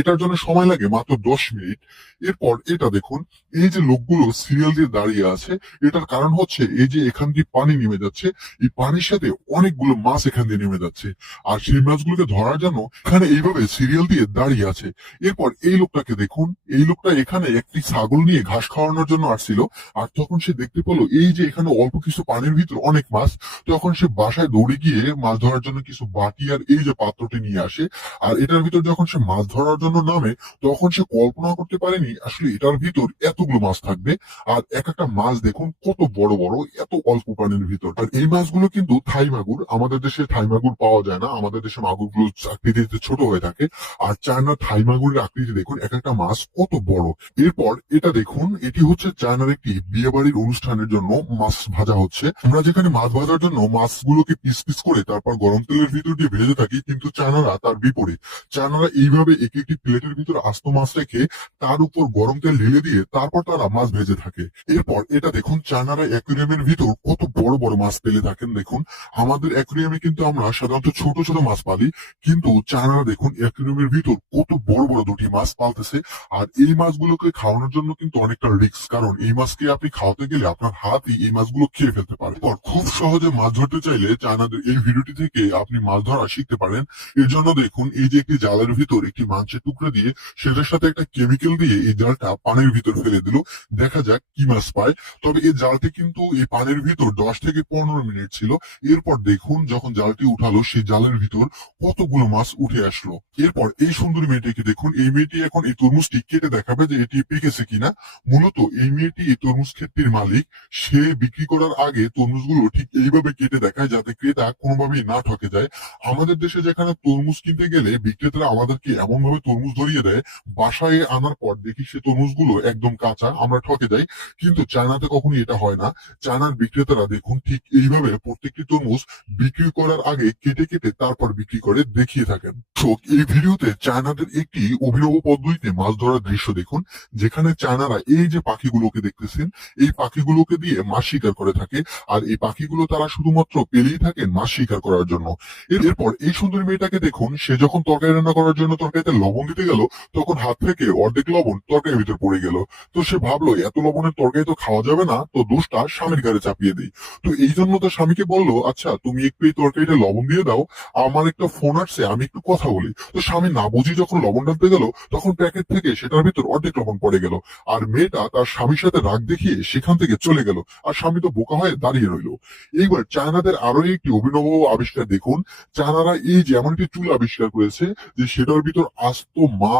এটার জন্য সময় লাগে মাত্র 10 মিনিট। এরপর এটা দেখুন, এই যে লোকগুলো সিরিয়াল দিয়ে দাঁড়িয়ে আছে, এটার কারণ হচ্ছে এই যে এখান দিয়ে পানি নেমে যাচ্ছে, এই পানির সাথে অনেকগুলো মাছ এখান দিয়ে নেমে যাচ্ছে, আর সেই মাছগুলোকে ধরার জন্য এখানে এইভাবে সিরিয়াল দিয়ে দাঁড়িয়ে আছে। এরপর এই লোকটাকে দেখুন, এই লোকটা এখানে একটি ছাগল নিয়ে ঘাস খাওয়ানোর জন্য আসছিল, আর তখন সে দেখতে পেলো এই যে এখানে অল্প কিছু পানির ভিতর অনেক মাছ। তখন সে বাসায় দৌড়ে গিয়ে মাছ ধরার জন্য কিছু বাটি আর এই যে পাত্রটি নিয়ে আসে। আর এটার ভিতর যখন সে মাছ ধরার জন্য নামে, তখন সে কল্পনা করতে পারেনি আসলে এটার ভিতর এতগুলো মাছ থাকবে। আর এক একটা মাছ দেখুন কত বড় বড়, এত অল্প পানির ভিতর। আর এই মাছগুলো কিন্তু থাই মাগুর। আমাদের দেশে থাই মাগুর পাওয়া যায় না, আমাদের দেশে মাগুরগুলো আকৃতিতে ছোট হয়ে থাকে। আর চায়নার থাই মাগুরের আকৃতি দেখুন, এক একটা মাছ কত বড়। এরপর এটা দেখুন, এটি হচ্ছে চায়নার একটি বিয়ে বাড়ির অনুষ্ঠানের জন্য মাছ ভাজা হচ্ছে। আমরা যেখানে মাছ ভাজার জন্য মাছগুলোকে পিস পিস করে তারপর গরম তেলের ভিতর দিয়ে ভেজে থাকি, কিন্তু চায়নারা তার বিপরীত। চায়নারা এইভাবে একটি একটি প্লেটের ভিতর আস্ত মাছ রেখে তার উপর গরম তেল ঢেলে দিয়ে তারপর তারা মাছ ভেজে থাকে। এরপর এটা দেখুন, চায়নারা অ্যাকুরিয়ামের ভিতর কত বড় বড় মাছ পেলে থাকেন দেখুন। আমাদের অ্যাকুরিয়ামে কিন্তু আমরা সাধারণত ছোট ছোট মাছ পালি, কিন্তু চায়নারা দেখুন অ্যাকুরিয়ামের ভিতর কত বড় বড় দুটি মাছ পালতেছে। আর এই মাছগুলোকে খাওয়ানোর জন্য কিন্তু অনেকটা রিস্ক, কারণ এই মাছকে আপনি খাওয়াতে গেলে আপনার হাতই এই মাছগুলো খেয়ে ফেলতে পারে। আর খুব সহজে মাছ ধরতে চাইলে চায়নাদের এই ভিডিওটি থেকে আপনি মাছ ধরা শিখতে পারেন। এর জন্য দেখুন, এই যে একটি জালের ভিতর একটি মাংসের টুকরা দিয়ে সেটার সাথে একটা কেমিক্যাল দিয়ে এই জালটা পানির ভিতর ফেলে দিল, দেখা যাক কি মাছ পায়। তবে এই জালটি কিন্তু এই পানির ভিতর 10 থেকে 15 মিনিট ছিল। এরপর দেখুন, যখন জালটি উঠালো সেই জালের ভিতর কতগুলো মাছ উঠে আসলো। এরপর এই সুন্দরী মেয়েটিকে দেখুন, এই মেয়েটি এখন এই তরমুজটি কেটে দেখাবে যে এটি পেকেছে কিনা। মূলত এই মেয়েটি এই তরমুজ ক্ষেতটির মালিক। সে বিক্রি করার আগে তরমুজগুলো ঠিক এইভাবে কেটে দেখায় যাতে ক্রেতা কোনোভাবেই না ঠকে যায়। আমাদের দেশে যেখানে তরমুজ কিনতে গেলে বিক্রেতারা আমাদেরকে এমন ভাবে তরমুজ ধরিয়ে দেয়, বাসায় আনার পর দেখি সে তরমুজগুলো একদম কাঁচা, আমরা ঠকে যাই। কিন্তু চায়নাতে কখনোই এটা হয় না। চায়নার বিক্রেতারা দেখুন ঠিক এইভাবে প্রত্যেকটি তরমুজ বিক্রি করার আগে কেটে কেটে তারপর বিক্রি করে দেখিয়ে থাকেন। তো এই ভিডিওতে চায়নাদের একটি অভিনব পদ্ধতিতে মাছ ধরার দৃশ্য দেখুন, যেখানে চায়নারা এই যে পাখিগুলোকে দেখতেছেন, এই পাখিগুলোকে দিয়ে মাছ শিকার করে থাকে। আর এই পাখিগুলো তারা শুধুমাত্র পেলেই থাকেন মাছ শিকার করার জন্য। এরপর এই সুন্দরী মেয়েটাকে দেখুন, সে যখন তরকারি রান্না করার জন্য তরকারিতে লবণ দিতে গেল, তখন হাত থেকে অর্ধেক লবণ তরকারির ভিতর পড়ে গেল। তো সে ভাবলো এত লবণের তরকারি তো খাওয়া যাবে না, তো দোষটা স্বামীর ঘাড়ে চাপিয়ে দিই। তো এই জন্য তার স্বামীকে বললো, আচ্ছা তুমি একটু এই তরকারিটা লবণ দিয়ে দাও, আমার একটা ফোন আসছে, আমি একটু কথা বলি। তো স্বামী না বুঝি যখন লবণ ডালতে গেল, তখন প্যাকেট থেকে সেটার ভিতর অর্ধেক লবণ পড়ে গেল। আর মেয়েটা তার স্বামীর সাথে রাগ দেখিয়ে সেখান থেকে চলে গেল, আর স্বামী তো বোকা হয়ে দাঁড়িয়ে রইল। এইবার চায়নাদের আরো একটি অভিনব আবিষ্কার দেখুন। চায়নারা এই যে এমন একটি চুল আবিষ্কার করেছে যে সেটার ভিতর আস্ত মাছ